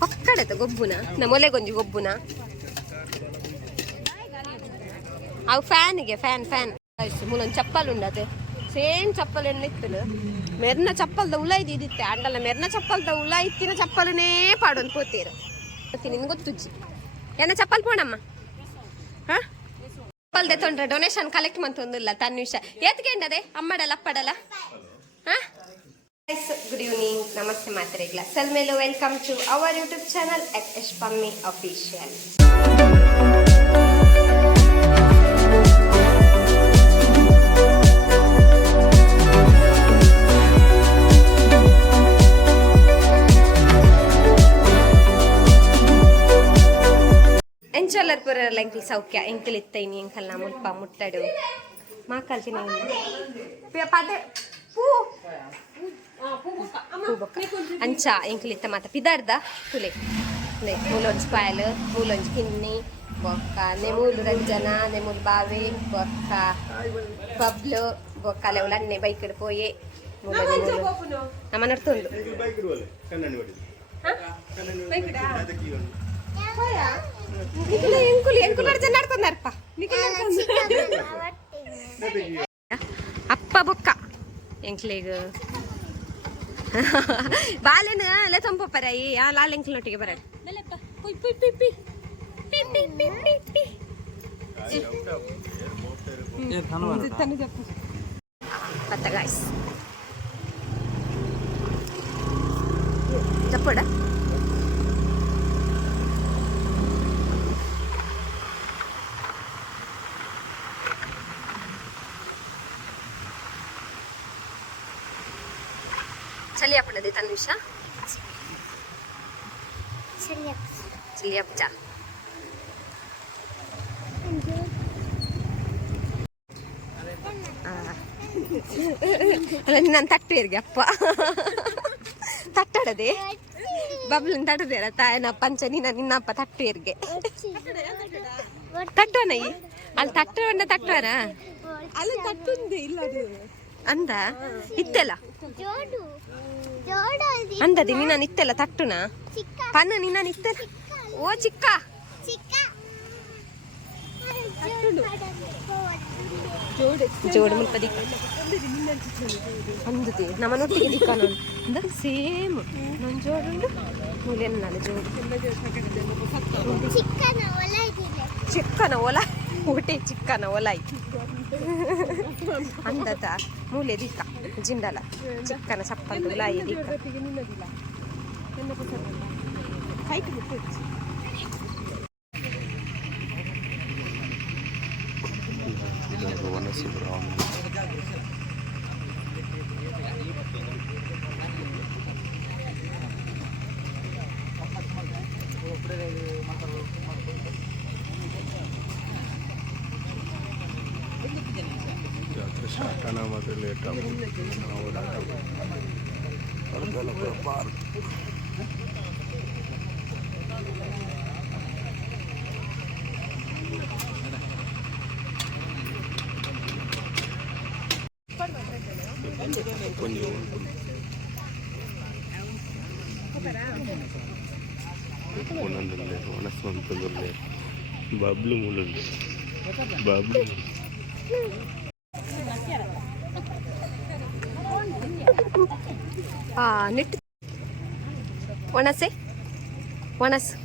పక్కడత గొబ్బున నా మొలే కొంచెం గొబ్బున అవి ఫ్యాన్ಗೆ ಫ್ಯಾನ್ ಮೂಲೊಂದು ಚಪ್ಪಲ್ ಉಂಡತೆ ಸೇಮ್ ಚಪ್ಪಲ್ ಎನ್ನಿತ್ತಲು ಮೆರ್ನ ಚಪ್ಪಲ್ದ ಉಲ್ಲ ಇದ್ದಿತ್ತೆ ಅಂಡಲ್ಲ ಮೆರ್ನ ಚಪ್ಪಲ್ದ ಉಲ್ಲ ಇತ್ತಿನ ಚಪ್ಪಲನೇ ಪಾಡೊಂದು ಪೋತೀರು ನಿನ್ಗೆ ಗೊತ್ತುಜ್ಜಿ ಏನ ಚಪ್ಪಲ್ ಪೋಣಮ್ಮ ಹಾ ಚಪ್ಪಲ್ದೆ ತೊಂಡ್ರೆ ಡೊನೇಷನ್ ಕಲೆಕ್ಟ್ ಮಂತೊಂದಿಲ್ಲ ತನ್ವಿಷ ಎತ್ಕೊಂಡದೆ ಅಮ್ಮಡಲ್ಲ ಅಪ್ಪಡಲ್ಲ ಹಾ ಗುಡ್ ಈವ್ನಿಂಗ್ ನಮಸ್ತೆ ಮಾತ್ರೆಗ್ಲ ಸಲ್ಮೇಲು welcome to our YouTube channel at Yashpammi official. ಎಂಚಲ್ಲರ್ ಪುರಲ್ಲ ಎಂಕಲ್ ಸೌಖ್ಯ ಎಂಕಲ್ ಇತ್ತೈನಿ ಎಂಕಲ್ ನಾ ಮುಲ್ಪ ಮುಟ್ಟಡು ಮಾಕಲ್ತಿನ ಪದೆ ಪೂ ಅಂಚ ಎಂಕಲ್ ಇತ್ತ ಮಾತ ಪಿದಾರ್ದ ತುಲೆ ಮೂಲೊಂಜಿ ಪಾಯಲು ಮೂಲೊಂಜಿ ಕಿನ್ನಿ ಬೊಕ್ಕ ನೆಮೂಲು ರಂಜನ ನೆಮೂಲು ಬಾವೆ ಬೊಕ್ಕ ಬಬ್ಲು ಬೊಕ್ಕ ಲೆವಲನ್ನೆ ಬೈಕಡ್ ಪೋಯೆ ನಮ್ಮ ನಡ್ತೊಂದು ಅಪ್ಪ ಬೊಕ್ಕ ಎಂಕ್ಲೇಗ ಬಾಲೆನ ಅಲ್ಲ ತಂಪ ಪರ ಆ ಲಾಲ್ ಎಂಕ್ಲೊಟ್ಟಿಗೆ ಬರ ಪತ್ತ ಗಾಯ್ಸ್ ಚಪ್ಪಡ चलिए अपने दे तन्विषा चलिए अब जा ನಾನು ತಟ್ಟೇರ್ಗೆ ಅಪ್ಪ ತಟ್ಟಡದೆ ಬಬ್ಲನ್ ತಟ್ಟದೇರ ತಾಯನ ಪಂಚ ನಿನ್ನಪ್ಪ ತಟ್ಟೇರ್ಗೆ ತಟ್ಟೋನೈ ಅಲ್ಲಿ ತಟ್ಟವನ್ನ ತಟ್ಟವನ ಅಲ್ಲಿ ತಟ್ಟುಂದೆ ಇಲ್ಲ ಅಂದ ಇತ್ತೆಲ್ಲ ಅಂದದಿ ನಿನ್ನ ನಿತ್ತೆಲ್ಲ ತಟ್ಟುನ ಪನ್ನ ನಿನ್ನ ನಿತ್ತೆಲ್ಲ ಓ ಚಿಕ್ಕ ಜೋಡು ಮುಲ್ಪ ದಿಕ್ಕ ಅಂದದಿ ನಮ್ಮನೊಟ್ಟಿಗೆ ದಿಕ್ಕ ನೋಡಿ ಸೇಮ್ ನನ್ನ ಜೋಡು ಮೂಲೆಯನ್ನು ನಾನು ಜೋಡು ಚಿಕ್ಕನ ಒಲ ಊಟೆ ಚಿಕ್ಕನ ಒಲ ಅಂದದ ಮೂಲೆ ದಿಕ್ಕ ಜಿಂಡಲ ಚಿಕ್ಕನ ಚಪ್ಪಲ್ ಲಾಯಿ ದಿಕ್ಕ ಶಾಟನ ಮಾತ್ರ ಲೇಟ್ ಒಂದೊಂದಲ್ಲೇ ಒಣಸ್ವಂತದಲ್ಲೇ ಬಬ್ಲು ಮೂಲಲ್ಲಿ ಬಬ್ಲು ನಿಟ್ಟು ಒಣಸೆ ಒಣಸು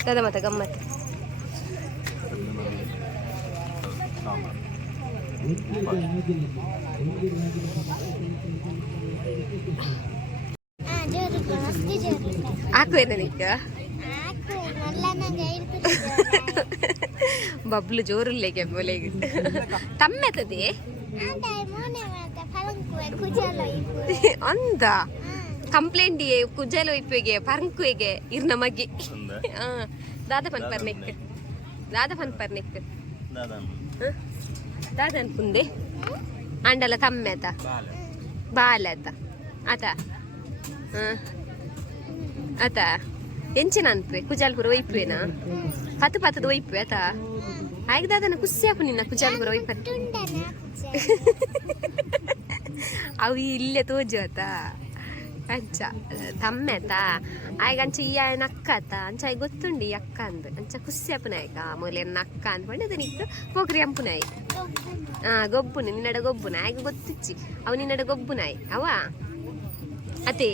ಕದ ಮತ್ತೆ ಗಮ್ಮತ್ತು ಹಾಕುವೇನ ನಿಕ್ಕ ಬಬ್ಲು ಜೋರುಲ್ಲೆಗೆ ಮೊಲೆಗೆ ತಮ್ಮೆತದೆ ಅಂದ ಕಂಪ್ಲೇಂಟ್ ಕುಜಲು ಇಪ್ಪೆಗೆ ಪರಂಕುವೆಗೆ ಇರ್ನ ಮಗಿ ದಾದ ಪನ್ಪರ್ನೆಕ್ ದಾದ ಅನ್ಪುಂದೆ ಅಂಡಲ ತಮ್ಮೆತ ಬಾಲತ ಆತ ಆತ ಎಂಚಿನ ಅನ್ಪೆ ಕುಜಾಲ್ಪುರ ಒಯ್ಪುವೇನ ಪತ್ತದ ಒಯ್ಪುವೆ ಆತ ಆಯ್ಕೆ ದಾದನ ಖುಷಿಯಾಪು ನಿನ್ನ ಕುಜಾಲ್ಪುರ ಒಯ್ಪ ಅವು ಇಲ್ಲೇ ತೋಜೋತ ಅಂಚ ತಮ್ಮೆತ ಆಯ್ಗಂಚ ಈ ಆಯನ ಅಕ್ಕ ಆತ ಅಂಚ ಆಯ್ ಗೊತ್ತುಂಡಿ ಈ ಅಕ್ಕ ಅಂದ್ ಅಂಚ ಖುಷಿ ಅಪ್ಪನಾಯ್ಕ ಮೂಲೆಯನ್ನ ಅಕ್ಕ ಅಂದ್ ಪಂಡದ ನಿಕ್ಕು ಪೋಕ್ರಿ ಅಂಪುನಾಯ್ ಗೊಬ್ಬುನು ನಿನ್ನಡ ಗೊಬ್ಬುನ ಆಯ್ಗ ಗೊತ್ತಿಚ್ಚಿ ಅವು ನಿನ್ನಡ ಗೊಬ್ಬುನಾಯ್ ಅವ ಅದೇ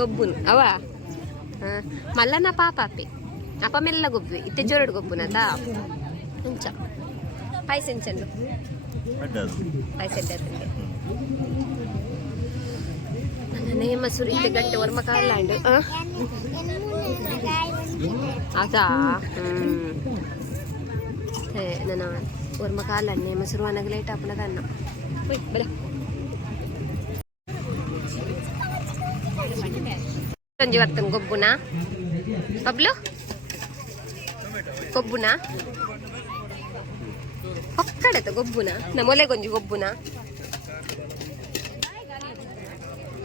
ಗೊಬ್ಬುನು ಅವ ಮಲ್ಲನ ಪಾಪಾಪೆ ಅಪ್ಪ ಮೆಲ್ಲ ಗೊಬ್ಬು ಇತ್ತೆ ಜೋರಡು ಗೊಬ್ಬುನತ ಅಂಚ ಪೈಸೆ ಎಂಚಂಡು ಪೈಸೆ ಇದ್ದಂಗೆ ನೇಮ ಸುರಿತೆ ಗಂಟೆ ವರ್ಮ ಕಾಲಾಂಡು ಅದಾ ನನ್ನ ವರ್ಮ ಕಾಲಾಂಡು ನೇಮ ಸುರುವಾನಾಗ ಲೇಟ್ ಆಪನದ ಅನ್ನ ಬರ ಸಂಜೆ ವರ್ತನ್ ಗೊಬ್ಬುನ ಬಬ್ಲು ಗೊಬ್ಬುನ ಒಕ್ಕಡತ ಗೊಬ್ಬುನ ನಮ್ಮೊಲೆಗೊಂಜಿ ಗೊಬ್ಬುನ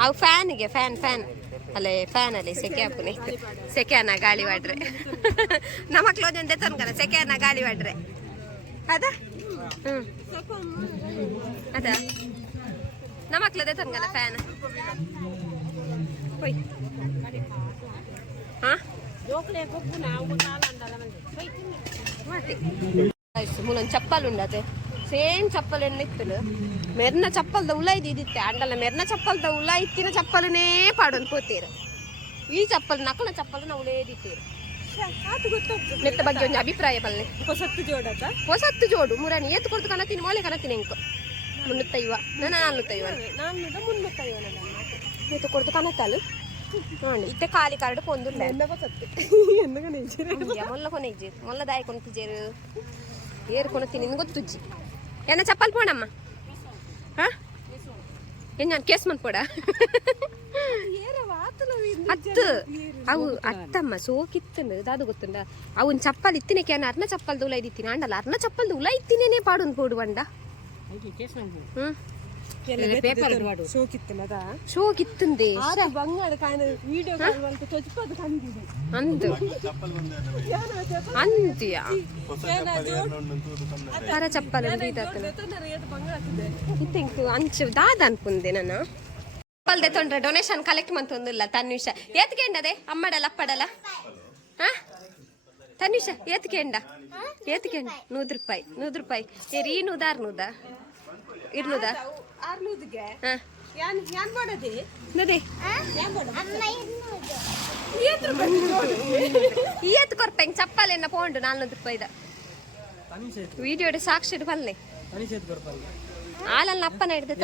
ಅವು ಫ್ಯಾನಿಗೆ ಫ್ಯಾನ್ ಅಲ್ಲೇ ಫ್ಯಾನ್ ಅಲ್ಲಿ ಸೆಕೆ ಹಾಪುನೆ ಸೆಕೆಯನ್ನ ಗಾಳಿ ಮಾಡ್ರೆ ನಮ್ಮ ಮಕ್ಳು ಒಂದೇ ತನ್ಕನ ಸೆಕೆಯನ್ನ ಗಾಳಿ ಮಾಡ್ರೆ ಅದ ಅದ ನಮ್ಮ ಮಕ್ಳದೇ ತನ್ಕನ ಫ್ಯಾನ್ ಹೋಯ್ ಹಾ ಮುಲನ್ ಚಪ್ಪಲ್ ಉಂಡತೆ ಸೇಮ್ ಚಪ್ಪಲ್ ಎನ್ನ ಇತ್ತಲು ಮೆರ್ನ ಚಪ್ಪಲ್ದ ಉಲ ಇದ್ದಿತ್ತೆ ಅಂಡಲ್ಲ ಮೆರ್ನ ಚಪ್ಪಲ್ದ ಉಲ ಇತ್ತಿನ ಚಪ್ಪಲನೇ ಪಾಡೊಂದು ಪೋತೀರ ಈ ಚಪ್ಪಲ್ ನಕಲ ಚಪ್ಪಲ್ ನಾವು ಉಳೇದಿತ್ತೀರು ಮೆತ್ತ ಬಗ್ಗೆ ಒಂದು ಅಭಿಪ್ರಾಯ ಬಲ್ಲೆ ಹೊಸತ್ತು ಜೋಡು ಮುರಾನಿ ಏತ್ ಕೊಡ್ತು ಕನತೀನಿ ಮೋಲೆ ಕನತೀನಿ ಎಂಕು 350 ನಾನು 450 ಏತು ಕೊಡ್ತು ಕನತ್ತಲು ಇತ್ತೆ ಖಾಲಿ ಕಾರ್ಡ್ ಪೊಂದುಲ್ಲ మొల్ల కొనేజీ మొల్ల దాయి కొనుక్కు ఏరు కొనుక్కు నిన్ను ಗೊತ್ತುಜ್ಜಿ ಎನ್ನ ಚಪ್ಪಲ್ ಪೋಣಮ್ಮ ಏನ್ ನಾನು ಕೇಸ್ ಮನ್ ಪೋಡ ಅತ್ತು ಅವು ಅತ್ತಮ್ಮ ಸೋಕಿತ್ತಂದು ಅದು ಗೊತ್ತುಂಡ ಅವನ್ ಚಪ್ಪಲ್ ಇತ್ತಿನಕ್ಕೆ ಅರ್ನ ಚಪ್ಪಲ್ದು ಉಲ ಇದ್ದಿತ್ತೀನಿ ಅಂಡಲ್ಲ ಅರ್ನ ಚಪ್ಪಲ್ದು ಉಲ ಇತ್ತಿನೇನೆ ಪಾಡೊಂದು ಪೋಡು ಬಂಡ ಶೋಕಿತ್ತಂದೆ ಅಂತೀಯ ಪರ ಚಪ್ಪಲ್ ಅಂಚು ದಾದ ಅನ್ಪುಂದೆ ನಾನು ಚಪ್ಪಲ್ದೆ ತೊಂಡ್ರೆ ಡೊನೇಷನ್ ಕಲೆಕ್ಟ್ ಮಂತೊಂದಿಲ್ಲ ತನ್ವಿಷ ಏತ್ಕೆಂಡದೆ ಅಮ್ಮಡಲ್ಲ ಅಪ್ಪಡಲ್ಲ ತನ್ವಿಷ ಏತ್ಕೆಂಡ 100 ರೂಪಾಯಿ ಏರಿ 100 ಇರ್ನುದ ಈಯತ್ ಕೊರ್ಪೆಂಗ್ ಚಪ್ಪಲ್ ಎನ್ನ ಪೋಂಡು 400 ರೂಪಾಯಿದ ವಿಡಿಯೋ ಸಾಕ್ಷಿ ಬಲ್ಲೆ ಆಲಲ್ಲಿ ಅಪ್ಪನ ಹಿಡ್ದು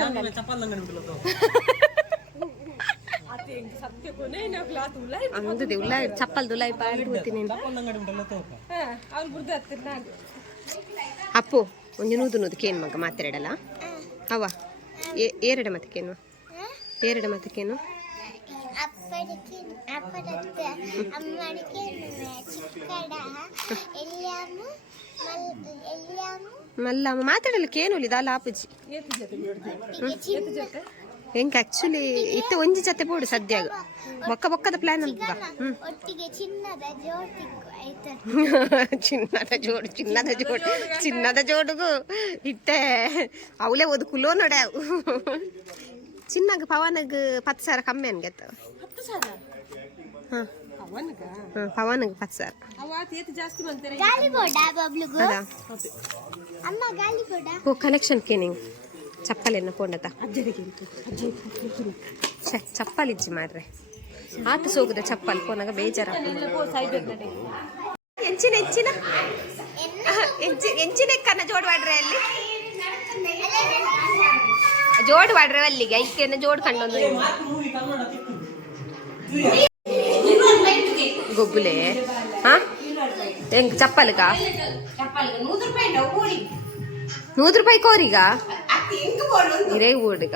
ಅಂಗದೆ ಉಲ್ಲ ಚಪ್ಪಲ್ದು ಉಲಾಯಿ ಪಾಡ್ತೀನಿ ಅಪ್ಪು ಒಂದು ನೂದು ಕೇನು ಮಗ ಮಾತಾಡಲ್ಲ ಅವ ಏರಡ ಮತಕ್ಕೇನು ಮಲ್ಲಮ್ಮ ಮಾತಾಡಲ್ಲ ಕೇನು ದಾಲ ಆಪುಜಿ ಹೆಂಗ ಆಕ್ಚುಲಿ ಇತ್ತ ಒಂಜಿ ಜೊತೆ ಬೋಡು ಸದ್ಯಾಗ ಬೊಕ್ಕದ ಪ್ಲಾನ್ ಅಲ್ಪ ಚಿನ್ನದ ಜೋಡುಗು ಇಟ್ಟೆ ಅವಲೇ ಓದು ಕುಲೋ ನೋಡೆ ಚಿನ್ನಗ ಪವನಗ 10,000 ಕಮ್ಮಿ ಅನ್ಗೆತ್ತ ಪವನಗ 10,000 ಕಲೆಕ್ಷನ್ ಕೇನಿಂಗ್ ಚಪ್ಪಲೆನ್ನ ಪೋಂಡತ ಚಪ್ಪಲ್ ಇಜ್ಜಿ ಮಾಡ್ರೆ ಆತ ಸೋಗುದ ಚಪ್ಪಲ್ ಪೋನಾಗ ಬೇಜಾರ ಎಂಚಿನ ಕನ್ನ ಜೋಡ್ ಮಾಡ್ರೆ ಅಲ್ಲಿ ಜೋಡ್ ಮಾಡ್ರೆ ಅಲ್ಲಿಗೆ ಐಕೆನ್ನ ಜೋಡ್ ಕಂಡೊಂದು ಗೊಬ್ಬುಲೆ ಹೆಂಗ್ ಚಪ್ಪಲ್ಗ 100 ರೂಪಾಯಿ ಕೋರಿಗ ಇರೇ ಊಡಿಗ